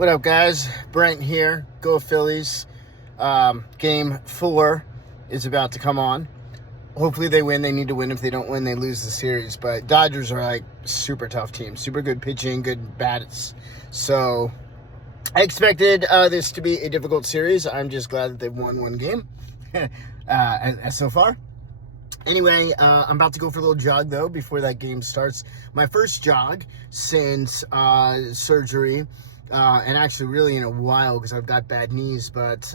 What up, guys? Brent here. Go Phillies. Game 4 is about to come on. Hopefully they win. They need to win. If they don't win, they lose the series. But Dodgers are like super tough team. Super good pitching, good bats. So I expected this to be a difficult series. I'm just glad that they've won one game so far. Anyway, I'm about to go for a little jog, though, before that game starts. My first jog since surgery, and actually really in a while because I've got bad knees. But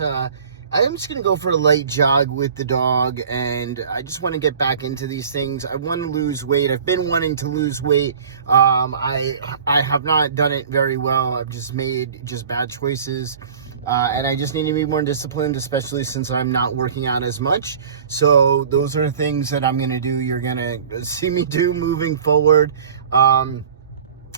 I'm just going to go for a light jog with the dog, and I just want to get back into these things. I want to lose weight. I've been wanting to lose weight. I have not done it very well. I've just made bad choices. And I just need to be more disciplined, especially since I'm not working out as much. So those are things that I'm going to do. You're going to see me do moving forward.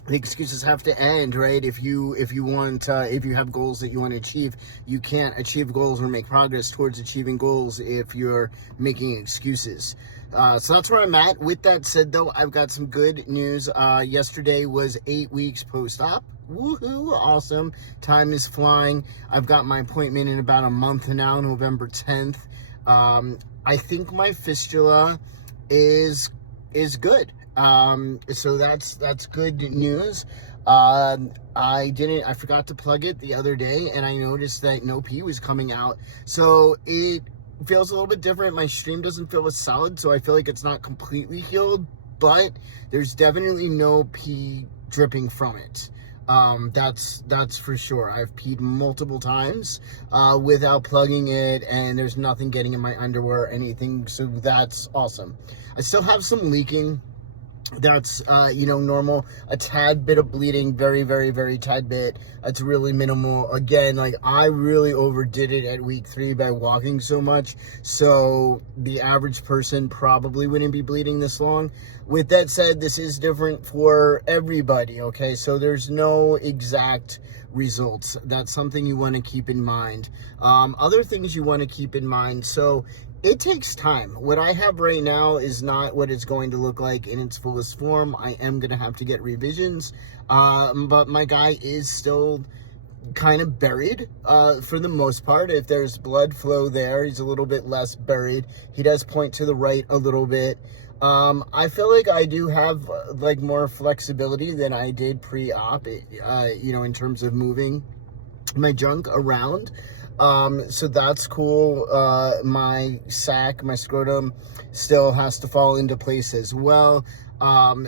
The excuses have to end, right? If you have goals that you want to achieve, you can't achieve goals or make progress towards achieving goals if you're making excuses. So that's where I'm at. With that said, though, I've got some good news. Yesterday was 8 weeks post-op. Woohoo, awesome. Time is flying. I've got my appointment in about a month now, November 10th. I think my fistula is good. So that's good news. I forgot to plug it the other day, and I noticed that no pee was coming out. So it feels a little bit different. My stream doesn't feel as solid, so I feel like it's not completely healed, but there's definitely no pee dripping from it. That's for sure. I've peed multiple times without plugging it, and there's nothing getting in my underwear or anything, so that's awesome. I still have some leaking. That's normal. A tad bit of bleeding, very, very, very tad bit. It's really minimal. Again, like, I really overdid it at week 3 by walking so much, so the average person probably wouldn't be bleeding this long. With that said, this is different for everybody, okay? So there's no exact results. That's something you want to keep in mind. Other things you want to keep in mind. So it takes time. What I have right now is not what it's going to look like in its fullest form. I am going to have to get revisions. But my guy is still kind of buried for the most part. If there's blood flow there, he's a little bit less buried. He does point to the right a little bit. I feel like I do have like more flexibility than I did pre-op, in terms of moving my junk around. So that's cool. My sac, my scrotum still has to fall into place as well.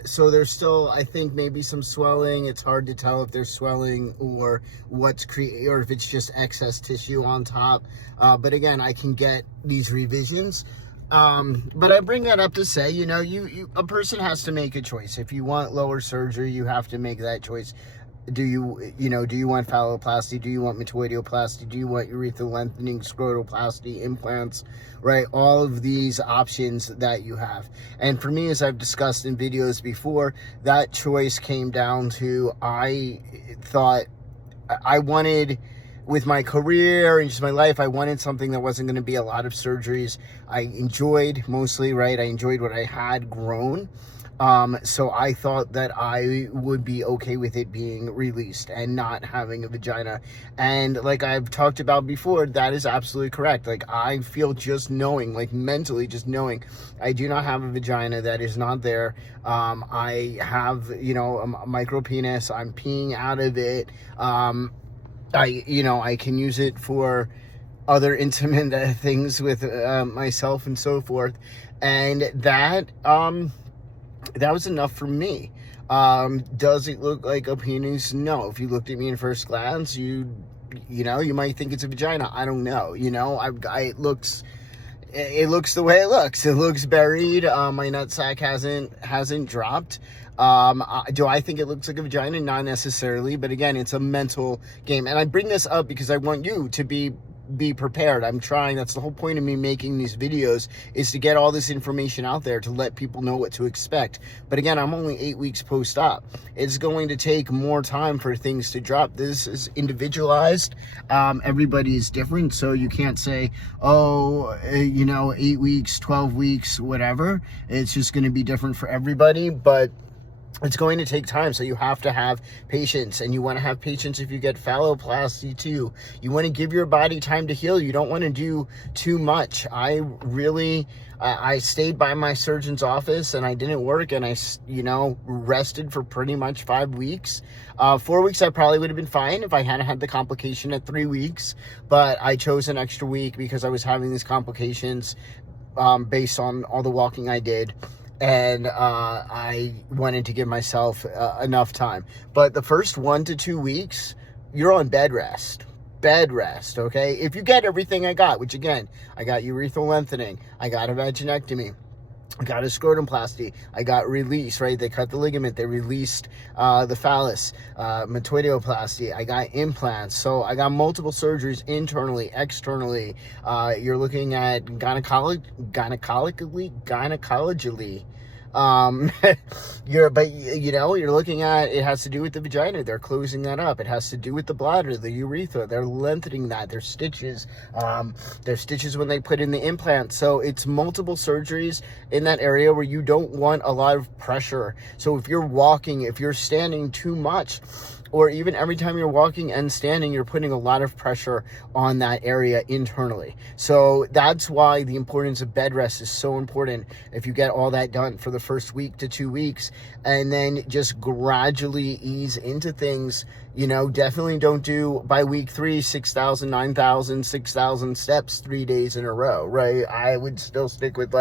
So there's still, I think, maybe some swelling. It's hard to tell if there's swelling or or if it's just excess tissue on top. But again, I can get these revisions. But I bring that up to say, a person has to make a choice. If you want lower surgery, you have to make that choice. Do you want phalloplasty? Do you want metoidioplasty? Do you want urethral lengthening, scrotoplasty, implants, right? All of these options that you have. And for me, as I've discussed in videos before, that choice came down to, I thought I wanted, with my career and just my life, I wanted something that wasn't going to be a lot of surgeries. I enjoyed mostly, right? I enjoyed what I had grown. So I thought that I would be okay with it being released and not having a vagina. And like I've talked about before, that is absolutely correct. Like, I feel just knowing, like mentally just knowing I do not have a vagina, that is not there. I have, a micro penis. I'm peeing out of it. I can use it for other intimate things with myself and so forth. And that was enough for me. Does it look like a penis? No. If you looked at me in first glance, you might think it's a vagina. I don't know. It looks the way it looks. It looks buried. My nutsack hasn't dropped. Do I think it looks like a vagina? Not necessarily, but again, it's a mental game. And I bring this up because I want you to be prepared. I'm trying. That's the whole point of me making these videos, is to get all this information out there to let people know what to expect. But again, I'm only 8 weeks post-op. It's going to take more time for things to drop. This is individualized. Everybody is different, so you can't say, 8 weeks, 12 weeks, whatever. It's just going to be different for everybody. But it's going to take time, so you have to have patience, and you want to have patience if you get phalloplasty too. You want to give your body time to heal. You don't want to do too much. I stayed by my surgeon's office, and I didn't work, and I rested for pretty much 5 weeks. 4 weeks I probably would have been fine if I hadn't had the complication at 3 weeks, but I chose an extra week because I was having these complications based on all the walking I did. And I wanted to give myself enough time. But the first 1 to 2 weeks, you're on bed rest. Bed rest, okay? If you get everything I got, which again, I got urethral lengthening, I got a vaginectomy, I got a scrotumplasty, I got release, right? They cut the ligament, they released the phallus, metoidioplasty, I got implants. So I got multiple surgeries internally, externally. You're looking at gynecologically. You're looking at, it has to do with the vagina. They're closing that up. It has to do with the bladder, the urethra. They're lengthening that. There's stitches. There's stitches when they put in the implant. So it's multiple surgeries in that area where you don't want a lot of pressure. So if you're walking, if you're standing too much, or even every time you're walking and standing, you're putting a lot of pressure on that area internally. So that's why the importance of bed rest is so important. If you get all that done for the first week to 2 weeks, and then just gradually ease into things, definitely don't do by week 3, 6,000, 9,000, 6,000 steps 3 days in a row, right? I would still stick with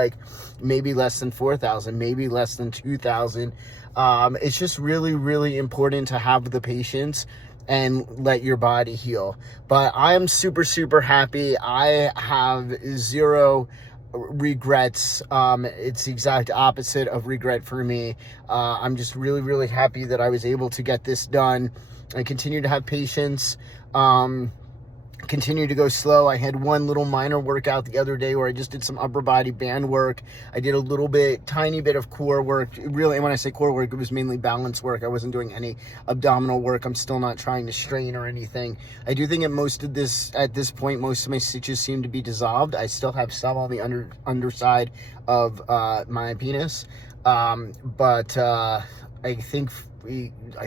maybe less than 4,000, maybe less than 2,000. It's just really, really important to have the patience and let your body heal. But I am super, super happy. I have zero regrets. It's the exact opposite of regret for me. I'm just really, really happy that I was able to get this done. I continue to have patience. Continue to go slow. I had one little minor workout the other day where I just did some upper body band work. I did a tiny bit of core work. Really, when I say core work, it was mainly balance work. I wasn't doing any abdominal work. I'm still not trying to strain or anything. I do think at this point, most of my stitches seem to be dissolved. I still have some on the underside of my penis. But I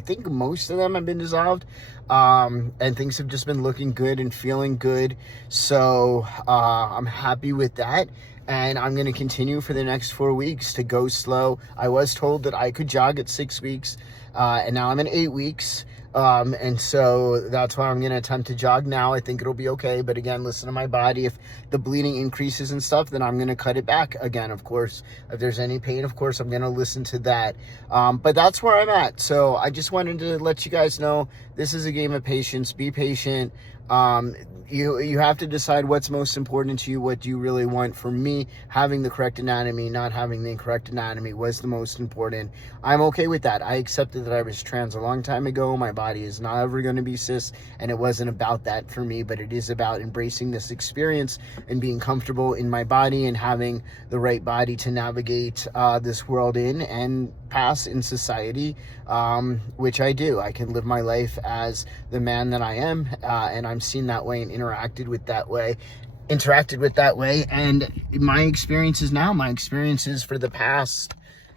think most of them have been dissolved, and things have just been looking good and feeling good. So I'm happy with that, and I'm going to continue for the next 4 weeks to go slow. I was told that I could jog at 6 weeks, and now I'm in 8 weeks. And so that's why I'm going to attempt to jog now. I think it'll be okay. But again, listen to my body. If the bleeding increases and stuff, then I'm going to cut it back again, of course. If there's any pain, of course, I'm going to listen to that. But that's where I'm at. So I just wanted to let you guys know this is a game of patience. Be patient. You have to decide what's most important to you. What do you really want? For me, having the correct anatomy, not having the incorrect anatomy was the most important. I'm okay with that. I accepted that I was trans a long time ago. My body is not ever going to be cis, and it wasn't about that for me, but it is about embracing this experience and being comfortable in my body and having the right body to navigate this world in and pass in society, which I do. I can live my life as the man that I am, and I'm seen that way and interacted with that way. And my experiences for the past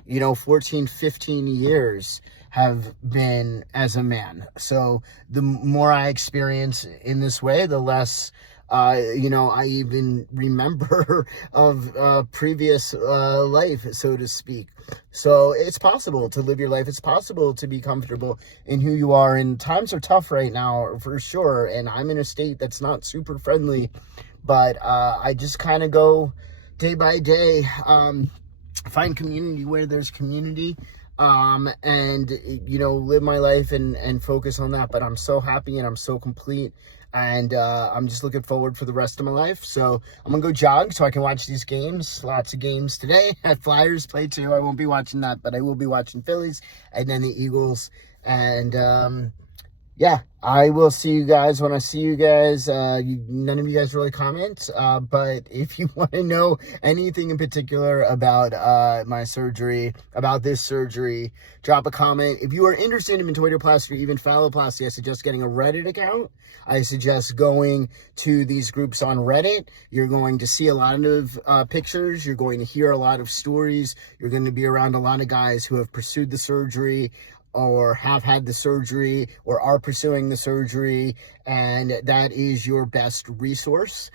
14, 15 years have been as a man. So the more I experience in this way, the less I even remember of previous life, so to speak. So it's possible to live your life. It's possible to be comfortable in who you are. And times are tough right now, for sure. And I'm in a state that's not super friendly. But I just kind of go day by day, find community where there's community. And live my life and focus on that. But I'm so happy and I'm so complete, and I'm just looking forward for the rest of my life. So I'm gonna go jog so I can watch these games. Lots of games today. Flyers play too. I won't be watching that, but I will be watching Phillies and then the Eagles. And yeah, I will see you guys when I see you guys. None of you guys really comment, but if you want to know anything in particular about my surgery, about this surgery, drop a comment. If you are interested in metoidoplasty or even phalloplasty, I suggest getting a Reddit account. I suggest going to these groups on Reddit. You're going to see a lot of pictures. You're going to hear a lot of stories. You're going to be around a lot of guys who have pursued the surgery, or have had the surgery, or are pursuing the surgery, and that is your best resource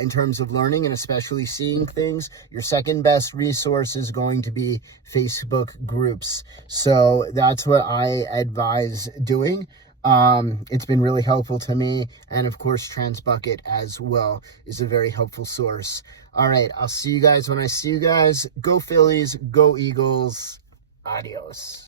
in terms of learning and especially seeing things. Your second best resource is going to be Facebook groups. So that's what I advise doing. It's been really helpful to me, and of course TransBucket as well is a very helpful source. All right, I'll see you guys when I see you guys. Go Phillies, go Eagles, adios.